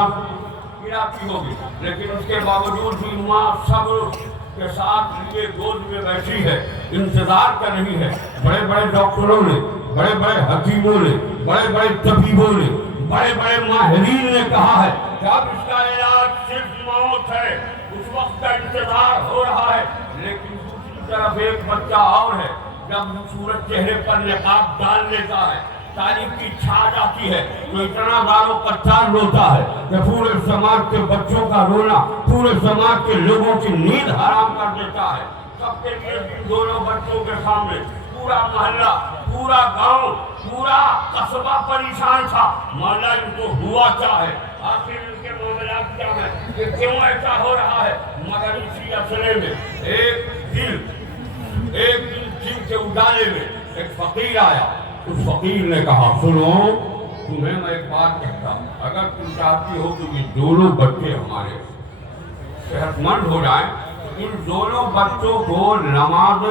گراتی ہوگی, لیکن اس کے باوجود بھی ماں صبر کے ساتھ لیے گود میں بیٹھی ہے, انتظار کر رہی ہے. بڑے بڑے ڈاکٹروں نے, بڑے بڑے حکیموں نے, بڑے بڑے طبیبوں نے, بڑے بڑے ماہرین نے کہا ہے کہ اب اس کا علاج صرف موت ہے. اس وقت کا انتظار ہو رہا ہے. لیکن دوسری طرف ایک بچہ اور ہے, جب سورج چہرے پر نقاب ڈال لیتا ہے, تاریخ کی چھا جاتی ہے, تو اتنا دارو پچار روتا ہے کہ پورے سماج کے بچوں کا رونا پورے سماج کے لوگوں کی نیند حرام کر دیتا ہے. سب کے لیے دونوں بچوں کے سامنے پورا محلہ, پورا گاؤں, پورا قصبہ پریشان تھا. مولا ان کو ہوا کیا ہے, آخر ان کے معاملات کیا ہیں, کہ کیوں ایسا ہو رہا ہے. مگر اسی اصلے میں ایک دن جن کے اجالے میں ایک فقیر آیا. اس فقیر نے کہا, سنو تمہیں میں ایک بات کہتا ہوں, اگر تم چاہتی ہو کہ یہ دونوں بچے ہمارے صحت مند ہو جائیں تو ان دونوں بچوں کو نماز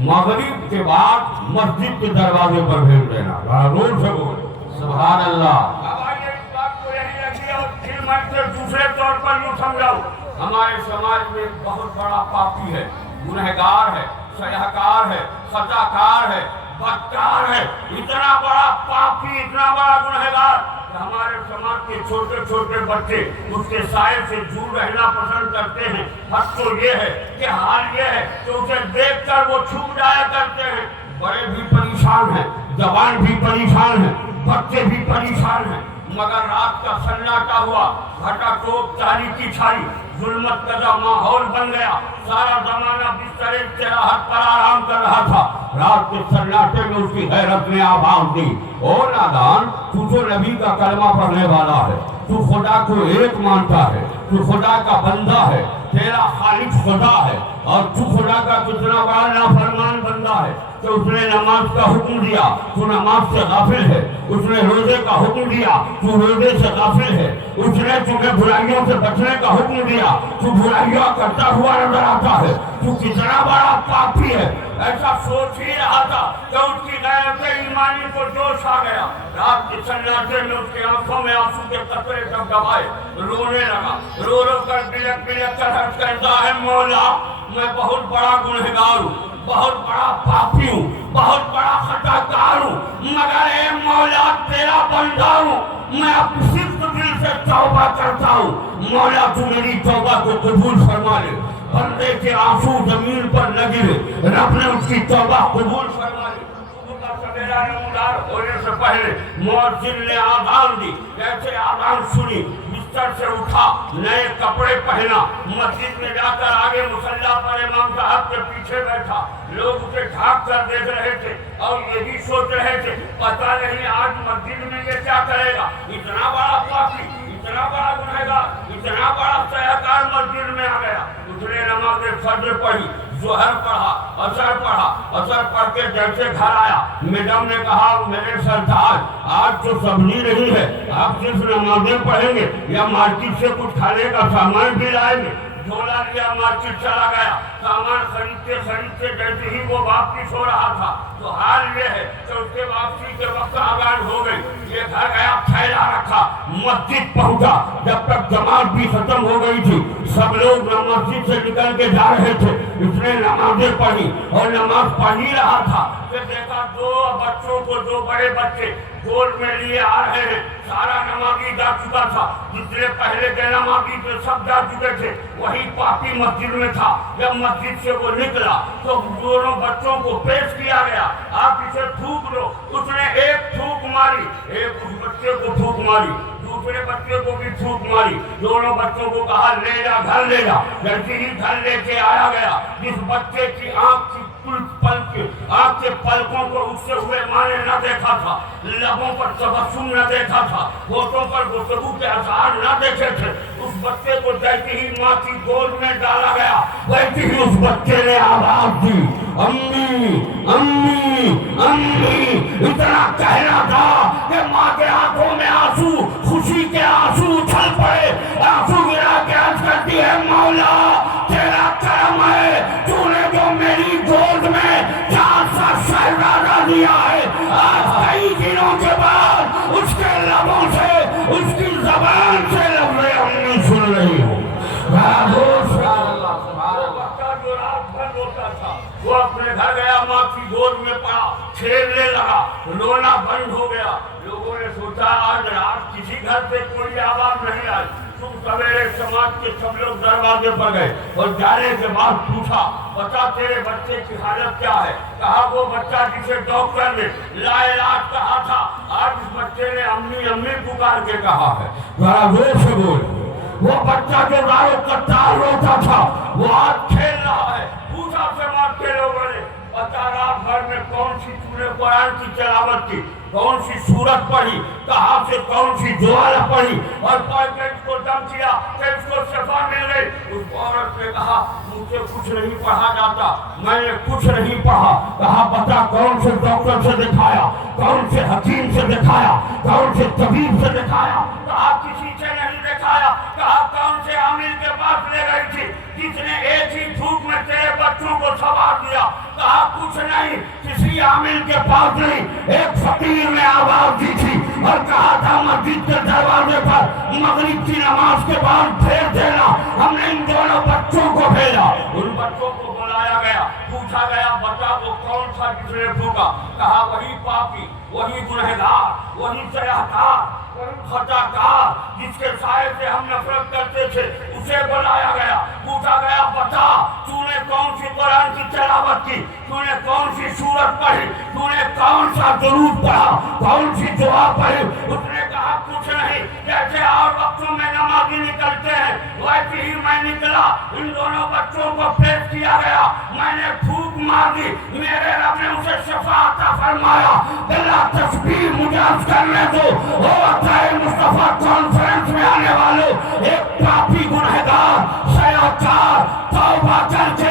مغرب کے بعد مسجد کے دروازے پر بھیج دینا. زور سے بول سبحان اللہ. اب آئیے اس بات کو یہی رکھیے اور پھر میں سے دوسرے طور پر یوں سمجھاؤں. ہمارے سماج میں ایک بہت بڑا پاپی ہے, گنہگار ہے, سیاہکار ہے, خطاکار ہے, بدکار ہے. اتنا بڑا پاپی, اتنا بڑا گنہگار کہ ہمارے سماج کے چھوٹے چھوٹے بچے اس کے سائے سے دور رہنا پسند کرتے ہیں. حق تو یہ ہے کہ حال یہ ہے کہ اسے دیکھ کر وہ چھوٹ جایا کرتے ہیں. بڑے بھی پریشان ہیں, جوان بھی پریشان ہیں, بچے بھی پریشان ہیں. مگر رات کا سناٹا ہوا, گھٹا ٹوپ تاریکی چھائی, ظلمت کا ماحول بن گیا. سارا زمانہ بستر استراحت پر آرام کر رہا تھا. رات کے سناٹے میں اس کی حیرت نے آواز دی, او نادان, تو تو نبی کا کلمہ پڑھنے والا ہے, تو خدا کو ایک مانتا ہے, تو خدا کا بندہ ہے, تیرا خالق خدا ہے, اور تو خدا کا کتنا بڑا نافرمان بندہ ہے. کہ اس نے نماز کا حکم دیا تو نماز سے غافل ہے، اس نے روزے کا حکم دیا تو روزے سے غافل ہے، اس نے تمہیں برائیوں سے بچنے کا حکم دیا تو برائیاں کرتا ہوا نظر آتا ہے، تو کتنا بڑا پاپی ہے۔ ایسا سوچ ہی رہا تھا کہ اس کی غیرت ایمانی کو جوش آ گیا، رات کے سناٹے میں اس کی آنکھوں میں آنسو کے قطرے جب دبائے، رونے لگا، رو رو کر بلک بلک کر حرف کرتا ہے مولا میں بہت بڑا گنہگار ہوں، بہت بڑا پاپی ہوں، بہت بڑا خطا کار ہوں، مگر اے مولا تیرا بندہ ہوں، میں اب صرف دل سے توبہ کرتا ہوں، مولا تو میری توبہ کو قبول فرما لے۔ بندے کے آنسو زمین پر نہ گرے، رب نے اس کی توبہ قبول فرما لی۔ سویرا نمودار ہونے سے پہلے مؤذن نے آذان دی، جیسے آذان سنی بستر سے اٹھا، نئے کپڑے پہنا، مسجد میں جا کر آگے مصلی پر امام صاحب کے پیچھے بیٹھا، لوگ اسے ڈھانک کر دیکھ رہے تھے اور یہ بھی سوچ رہے تھے پتہ نہیں آج مسجد میں یہ کیا کرے گا، اتنا بڑا پاپی، اتنا بڑا گنہگار، اتنا بڑا سیاکار مسجد میں آ گیا۔ اس نے نماز فجر پڑھی، ظہر پڑھا، عصر پڑھا، عصر پڑھ کے جیسے گھر آیا میڈم نے کہا میرے سرتاج آج تو سبزی نہیں ہے، آپ صرف نمازیں پڑھیں گے یا مارکیٹ سے کچھ کھانے کا سامان بھی لائیں گے؟ جھولا لیا مارکیٹ چلا گیا، سامان خریدتے جیسے ہی وہ واپس ہو رہا تھا تو حال یہ ہے کہ اس کے واپسی کے وقت آغاز ہو گئی، یہ گھر گیا پھیلا رکھا، مسجد پہنچا، جب تک جماعت بھی ختم ہو گئی تھی سب لوگ مسجد سے نکل کے جا رہے تھے، اس نے نمازیں پڑھی اور نماز پڑھ ہی رہا تھا کہ دیکھا دو بچوں کو، دو بڑے بچے گود میں لیے آ رہے ہیں، سارا نمازی جا چکا تھا، جتنے پہلے کے نمازی تھے سب جا چکے تھے، وہی پاپی مسجد میں تھا۔ جب مسجد سے وہ نکلا تو دونوں بچوں کو پیش کیا گیا، آپ اسے تھوک لو، اس نے ایک تھوک ماری، ایک اس بچے کو تھوک ماری، دوسرے بچے کو بھی تھوک ماری، دونوں بچوں کو کہا لے جا گھر لے جا، جیسے ہی گھر لے کے آیا گیا جس بچے کی آنکھ کی آنکھ کے پلکوں کو اس سے ہوئے مانے نہ دیکھا تھا، لبوں پر تبسم نہ دیکھا تھا، ہونٹوں پر گفتگو کے اثار نہ دیکھے تھے، اس بچے کو جیسے ہی ماں کی گود میں ڈالا گیا ویسے ہی اس بچے نے آواز دی امی امی امی، اتنا کہنا تھا کہ ماں کے آنکھوں میں آنسو، خوشی کے آنسو اچھل پڑے، آنسو گرا کے عرض کرتی ہے مولا تیرا کرم ہے، تو نے جو میری گود میں 4 سال شہزادہ دیا ہے، آج کئی دنوں کے بعد اس کے لبوں سے، اس کی زبان سے لفظ امی سن رہی ہوں۔ بچہ جو رات بھر روتا تھا وہ اپنے گھر گیا، ماں کی گود میں پڑا، کھیلنے لگا، رونا بند ہو گیا۔ لوگوں نے سوچا آج رات کسی گھر سے کوئی آواز نہیں آئی، تم سویرے سماج کے سب لوگ دروازے پر گئے اور جانے کے بعد پوچھا بتا تیرے بچے کی حالت کیا ہے؟ کہا وہ بچہ جسے ڈاکٹر نے لا علاج کہا تھا آج اس بچے نے امی امی پکار کے کہا ہے۔ ذرا زور سے بول، وہ بچہ جو دارو کتار روتا تھا وہ آج کھیل رہا ہے۔ پوچھا سماج کے لوگوں نے بتا رات بھر میں کون سی تم نے قرآن کی تلاوت کی، کون سی سورت پڑھی، کہاں سے کون سی دعا پڑھی اور پڑھ کے اس کو دم کیا کہ اس کو شفا مل گئی۔ اس عورت نے کہا مجھے کچھ نہیں پڑھا جاتا، میں نے کچھ نہیں پڑھا۔ کہا بتا کون سے ڈاکٹر سے دکھایا، کون سے حکیم سے دکھایا، کون سے طبیب سے دکھایا؟ کہا کسی سے نہیں دکھایا۔ کہا کون سے عامل کے پاس لے گئی تھی جس نے ایک ہی دھوپ میں تیرے بچوں کو سوار دیا؟ کہا کچھ نہیں، کسی عامل کے پاس نہیں، ایک فقیر نے آواز دی تھی اور کہا تھا مسجد کے دروازے پر مغرب کی نماز کے بعد بھیج دینا۔ ہم نے ان دونوں بچوں کو بھیجا، ان بچوں کو بلایا گیا، پوچھا گیا بچہ وہ کون سا جس نے پھونکا؟ کہا وہی پاپی، وہی گنہگار، وہی سیاہکار، خطا کار جس کے سائے سے ہم نفرت کرتے تھے، اسے بلایا گیا، پوچھا گیا بتا تو نے کون سی قرآن کی تلاوت کی، تو نے کون سی سورت پڑھی، تو نے کون سا درود پڑھا، کون سی دعا پڑھی؟ اس نے کہا کچھ نہیں، جیسے اور وقتوں میں نمازی نکلتے ہیں ویسے ہی میں نکلا، ان دونوں بچوں کو پیش کیا گیا، میں نے پھونک مار دی، میرے رب نے اسے شفا عطا فرمایا۔ بلا تسبیح مجھے عرض کرنے دو، مصطفیٰ کانفرنس میں آنے والوں، ایک پاپی گنہگار سیاکار توبہ کر کے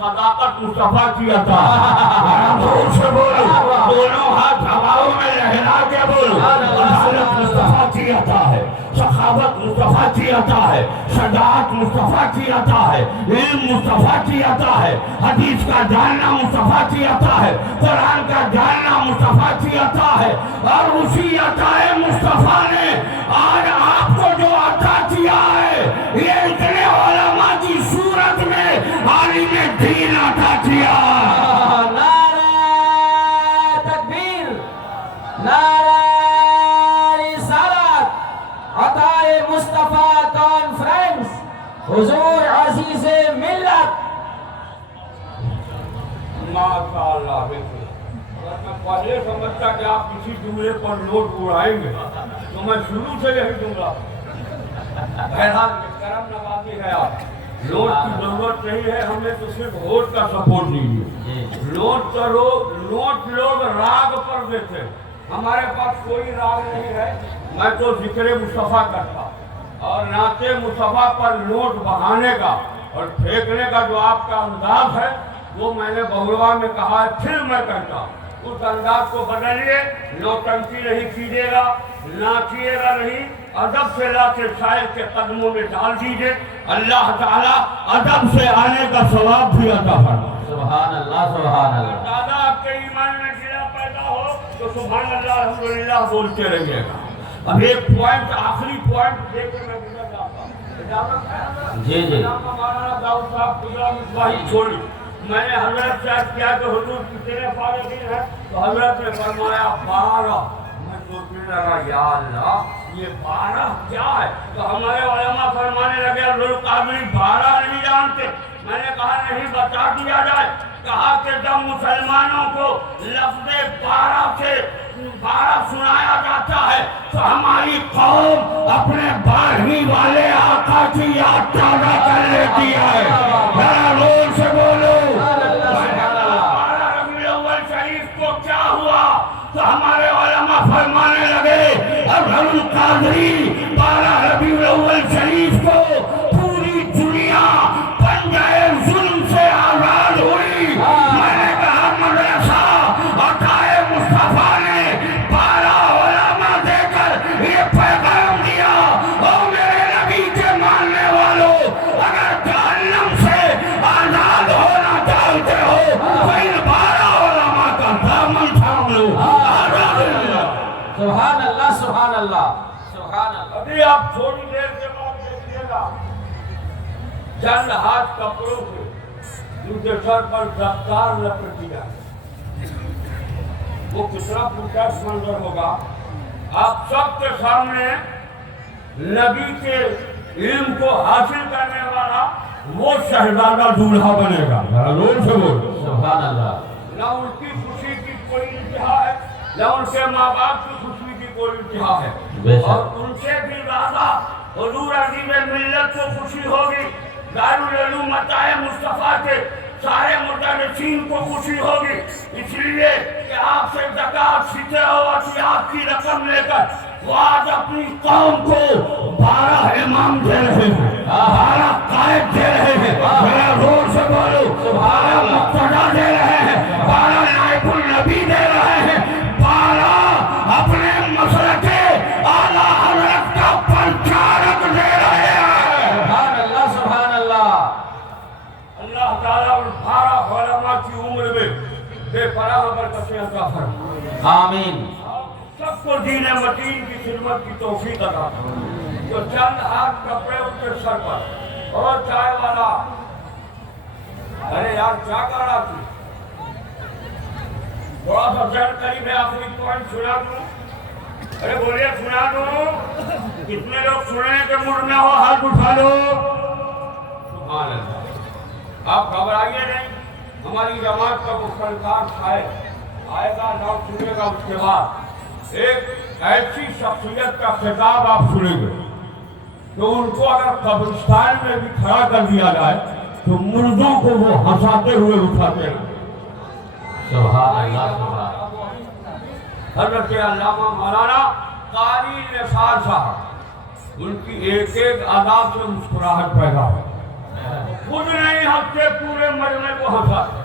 صداقت مصطفیٰ کی عطا ہے دور سے بولو دونوں ہاتھ ہواؤں میں لہرا کے بولو عدالت مصطفیٰ کی عطا ہے سخاوت مصطفیٰ کی عطا ہے شجاعت مصطفیٰ کی عطا ہے علم مصطفیٰ کی عطا ہے حدیث کا جاننا مصطفیٰ کی عطا ہے قرآن کا جاننا مصطفیٰ کی عطا ہے اور اسی عطا مصطفیٰ نے آج آپ کو جو عطا کیا ہے یہ اتنے علماء کی صورت میں عالم دین عطا کیا نعرہ تکبیر نعرہ رسالت عطائے مصطفیٰ کانفرنس حضور عزیز ملت ماشاءاللہ میں پہلے سمجھتا کہ آپ کسی جملے پر نوٹ اڑائیں گے تو میں شروع سے یہی جملہ بہرحال کرم نوازی ہے آپ نوٹ کی ضرورت نہیں ہے ہمیں تو صرف ووٹ کا سپورٹ دیجیے نوٹ کرو نوٹ لوگ راگ پر دیتے ہمارے پاس کوئی راگ نہیں ہے میں تو ذکر مصطفیٰ کرتا اور نعت مصطفیٰ پر نوٹ بہانے کا اور پھینکنے کا جو آپ کا انداز ہے وہ میں نے بہلوا میں کہا ہے پھر میں کرتا اس انداز کو بدلیے نوٹنکی نہیں کیجیے گا ناچیے گا نہیں ادب سے لاتے شاعر کے قدموں میں ڈال دیجیے اللہ تعالیٰ ادب سے آنے کا ثواب بھی عطا فرمائے سبحان اللہ سبحان اللہ دادا آپ کے ایمان میں گرا پیدا ہو تو سبحان اللہ الحمدللہ بولتے رہیے گا اب ایک پوائنٹ آخری پوائنٹ دے کے میں گزر جاتا ہوں اجازت ہے جی جی مولانا داؤد صاحب گزرا مصباحی چھوڑی میں نے حضرت سے عرض کیا کہ حضور کتنے فارغین ہیں تو حضرت نے فرمایا 12 میں سوچنے لگا یا اللہ یہ 12 کیا ہے تو ہمارے علماء فرمانے لگے ذوالقادری 12 نہیں جانتے میں نے کہا نہیں بتا دیا جائے کہا کہ جب مسلمانوں کو لفظ 12 سے 12 سنایا جاتا ہے تو ہماری قوم اپنے 12ویں والے آقا کی یاد تازہ کر لیتی ہے ذرا زور سے بولو 12 ربیع الاول شریف کو کیا ہوا تو ہمارے علماء فرمانے لگے ذوالقادری 12 ربیع الاول شریف کو پوری دنیا پنجۂ ظلم سے آزاد ہوئی میں نے کہا مدرسہ عطائے مصطفیٰ نے 12 علماء دے کر یہ پیغام دیا اور میرے نبی کے ماننے والوں اگر جہنم سے آزاد ہونا چاہتے ہو تو ان 12 علماء کا دامن تھام لو سبحان اللہ سبحان اللہ سبحان اللہ ابھی آپ تھوڑی دیر کے بعد دیکھیے گا چند ہاتھ کپڑوں سے ان کے سر پر دفتار لپٹ دیا وہ کتنا پرکش منظر ہوگا آپ سب کے سامنے نبی کے علم کو حاصل کرنے والا وہ شہزادہ دولہا بنے گا زور سے بول سبحان اللہ نہ ان کی خوشی کی کوئی انتہا ہے نہ ان کے ماں باپ کی خوشی کی کوئی انتہا ہے اور ان سے بھی زیادہ حضور عزیز ملت کو خوشی ہوگی دارالعلوم متاع مصطفیٰ کے سارے مدرسین کو خوشی ہوگی اس لیے کہ آپ سے زکوٰۃ فطر و عطیات کی رقم لے کر وہ آج اپنی قوم کو 12 امام دے رہے ہیں 12 قائد دے رہے ہیں میرا زور سے بولو 12 مقتدی دے رہے ہیں 12 نائب النبی دے رہے ہیں 12 اپنے مسلک اعلیٰ حضرت کا پرچارک دے رہے ہیں سبحان اللہ سبحان اللہ اللہ تعالیٰ ان 12 علماء کی عمر میں بے پناہ برکتیں عطا فرمائے آمین سب کو دین متین کی خدمت کی توفیق عطا فرمائے تو چند ہاتھ کپڑے ان کے سر پر اور چائے والا ارے یار کیا کر رہا تھی تھوڑا سا ذہن قریب ہے آخری پوائنٹ سنا دوں ارے بولیے سنا دوں کتنے لوگ سننے کے موڈ میں ہو ہاتھ اٹھا لو سبحان اللہ آپ گھبرائیے نہیں ہماری جماعت کا وہ فنکار شاعر آئے گا نام سنے گا اس کے بعد ایک ایسی شخصیت کا خطاب آپ سنیں گے تو ان کو اگر قبرستان میں بھی کھڑا کر دیا جائے تو مردوں کو وہ ہنساتے ہوئے اٹھاتے ہیں سبحان اللہ سبحان حضرت علامہ مولانا قاری نثار صاحب ان کی ایک ایک ادا سے مسکراہٹ پیدا ہے خود نہیں ہنستے پورے مجمع کو ہنسا دے۔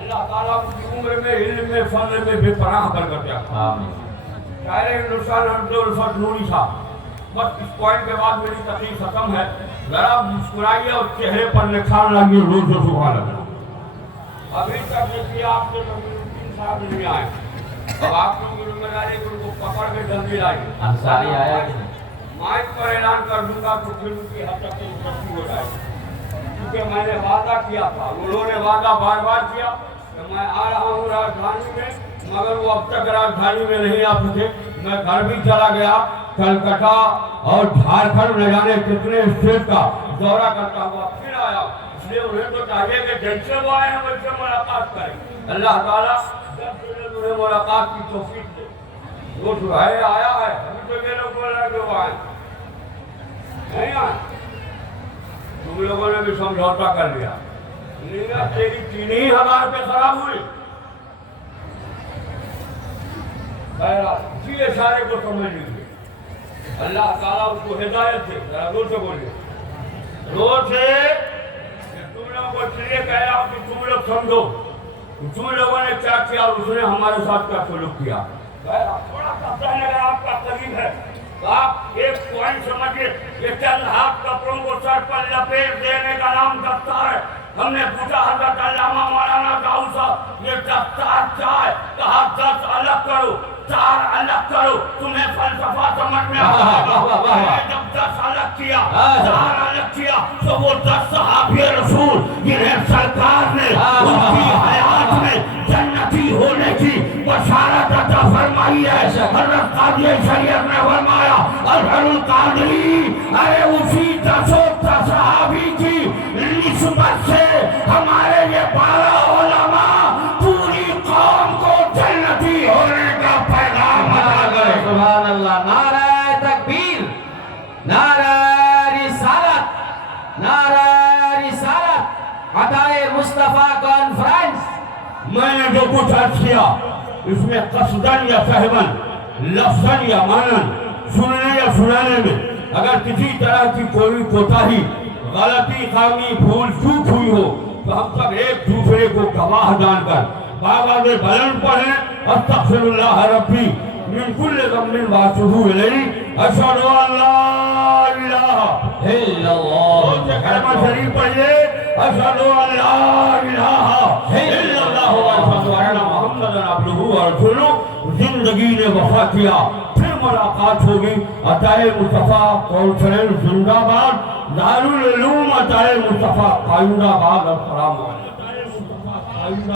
اللہ تعالیٰ کی عمر میں، علم میں، فضل میں بے پناہ برکت عطا۔ آمین۔ شاعر ہندوستان عبد الفتاح نوری صاحب، بس اس پوائنٹ کے بعد میری تقریر ختم ہے، ذرا مسکرائیے اور چہرے پر نکھار لائیے روز و سبحان اللہ۔ ابھی تک دیکھیے آپ کے نظرالدین صاحب نہیں آئے، اب آپ لوگوں کی ذمہ داری ان کو پکڑ کے جلدی لائیے۔ انصاری آیا کہ نہیں؟ مائک پر اعلان کر دوں گا تو پھر ان کی حد تک ترقی ہو جائے گی، کیونکہ میں نے وعدہ کیا تھا، انہوں نے وعدہ بار بار کیا کہ میں آ رہا ہوں راجدھانی میں، مگر وہ اب تک راجدھانی میں نہیں آ سکے۔ میں گھر بھی چلا گیا، کلکتہ اور جھارکھنڈ نہ جانے کتنے اسٹیٹ کا دورہ کرتا ہوا پھر آیا، اس لیے انہیں تو چاہیے کہ جیسے وہ آئے ہیں ویسے ملاقات کریں۔ اللہ تعالیٰ جب انہیں ملاقات کی توفیق دے۔ وہ ہے آیا ہے، ابھی تو یہ لوگ بول رہے ہیں کہ وہ آئے نہیں آئے۔ تم لوگوں نے بھی سمجھوتا کر لیا، نیگا تیری 3,000 پہ خراب ہوئی۔ بہرحال اسی اشارے کو سمجھ لیجیے، اللہ تعالیٰ اس کو ہدایت دے۔ ذرا زور سے بولیے، زور سے، کہ تم لوگوں کو اس لیے کہہ رہا ہوں کہ تم لوگ سمجھو تم لوگوں نے کیا کیا اور اس نے ہمارے ساتھ کیا سلوک کیا۔ بہرحال تھوڑا سا ذہن اگر آپ کا قریب ہے تو آپ ایک پوائنٹ سمجھیے، یہ چند ہاتھ کپڑوں کو سر پر لپیٹ دینے کا نام دستار ہے۔ ہم نے پوچھا حضرت علامہ مولانا داؤد صاحب، یہ دستار کیا ہے؟ کہا 10 الگ کرو، 4 الگ کرو، تمہیں فلسفہ سمجھ میں آتا ہے۔ جب 10 الگ کیا، 4 الگ کیا تو وہ 10 صحابی رسول جنہیں سرکار نے ان کی حیات میں جنتی ہونے کی بشارت عطا فرمائی ہے۔ حضرت قاضی شریعت نے فرمایا ارحل القادری، ارے اسی 10 صحابی کی نسبت سے ہمارے یہ 12 علماء پوری قوم کو جنتی ہونے کا پیغام ادا کرے۔ سبحان اللہ، نعرہ تکبیر، نعرہ رسالت، نعرہ رسالت، عطائے مصطفیٰ کانفرنس۔ میں نے جو کچھ عرض کیا اس میں قصداً یا فہماً، لفظاً یا معناً، سننے یا سنانے میں اگر کسی طرح کی کوئی کوتاہی، غلطی، خامی، بھول چوک ہوئی ہو تو ہم سب ایک دوسرے کو گواہ جان کر بآواز بلند پڑھیں، استغفر اللہ ربی من کل ذنب واتوب الیہ، اشہد ان لا الہ الا اللہ، کلمہ شریف پڑھیے، اشہد ان لا الہ الا اللہ واشہد ان محمد عبدہ ورسولہ۔ زندگی نے وفا کیا، پھر ملاقات ہوگی۔ عطائے مصطفیٰ کانفرنس زندہ باد، دارالعلوم عطائے مصطفیٰ قائم آباد۔ السلام علیکم۔